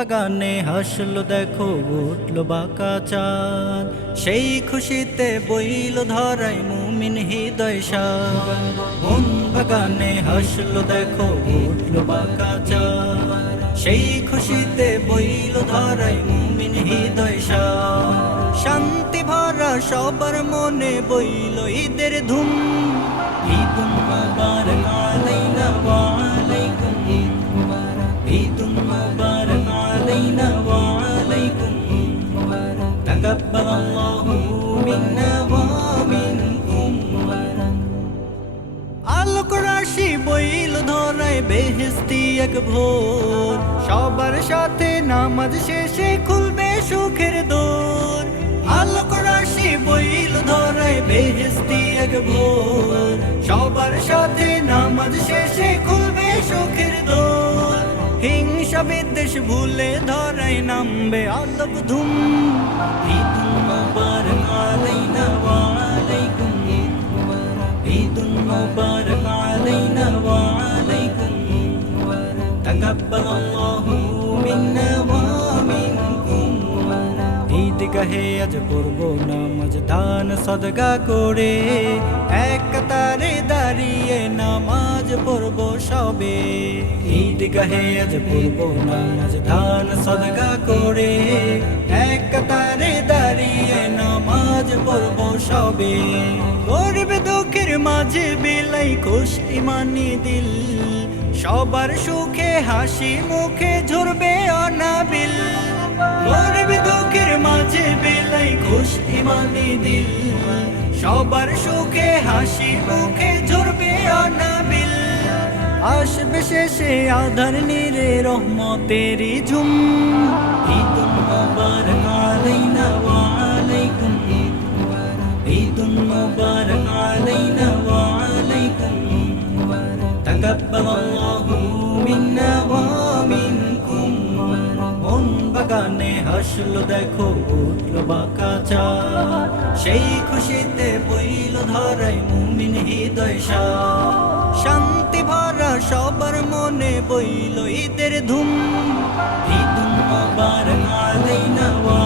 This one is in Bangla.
বাগানে হাসলো দেখো উঠলো বাঁকা চাঁদ, সেই খুশিতে বইল ধরাই মুমিন হৃদয় সাদ। মন বাগানে হাসলো দেখো উঠলো বাঁকা চাঁদ, সেই খুশিতে বইল ধরাই মুমিন হৃদয় সাদ। শান্তি ভরা সবার মনে বইল ঈদের ধুম, ঈদুল মুবারক আলাইনা ওয়া আলাইকুম, ঈদুল মুবারক আলাইনা ওয়া আলাইকুম, তাকাব্বালাল্লাহু মিন্না ওয়া মিনকুম। আলোক রাশি বইল ধরায় বেহেশতি এক ভোর, সবার সাথে নামাজ শেষে খুলবে সুখের দোর। আলোক রাশি বইল ধরায় বেহেশতি এক ভোর, সবার সাথে নামাজ শেষে খুলবে সুখের দোর। হিংসা বিদ্বেষ ভুলে ধরায় নামবে আলোক ধুম, ঈদুল মুবারক আলাইনা ওয়া আলাইকুম, ঈদুল মুবারক আলাইনা ওয়া আলাইকুম, তাকাব্বালাল্লাহু মিন্না ওয়া মিনকুম। ঈদগাহে আজ পড়বো নামাজ দান সদকা করে, এক কাতারে দাঁড়িয়ে নামাজ পড়বো সবে। ঈদগাহে আজ পড়বো নামাজ দান সদকা করে, এক কাতারে দাঁড়িয়ে নামাজ পড়বো সবে। গরিব দুঃখের মাঝে বিলাই খুশ ইমানি দিল, সবার সুখে হাসি মুখে ঝরবে অনাবিল। গরিব দুঃখের মাঝে বিলাই খুশ ইমানি দিল, সবার সুখে হাসি মুখে ঝরবে অনাবিল। আসবে শেষে আধার নিরে রহমতেরি ঝুম, ঈদুল মুবারক আলাইনা ওয়া আলাইকুম, ঈদুল মুবারক আলাইনা ওয়া আলাইকুম, তাকাব্বালাল্লাহু মিন্না ওয়া মিনকুম। মন বাগানে হাসলো দেখো উঠলো বাঁকা চাঁদ, সেই খুশিতে বইল ধরাই মুমিন হৃদয় সাদ। শান্তি ভরা সবার মনে বইল ঈদের ধুম, ঈদুল মুবারক আলাইনা ওয়া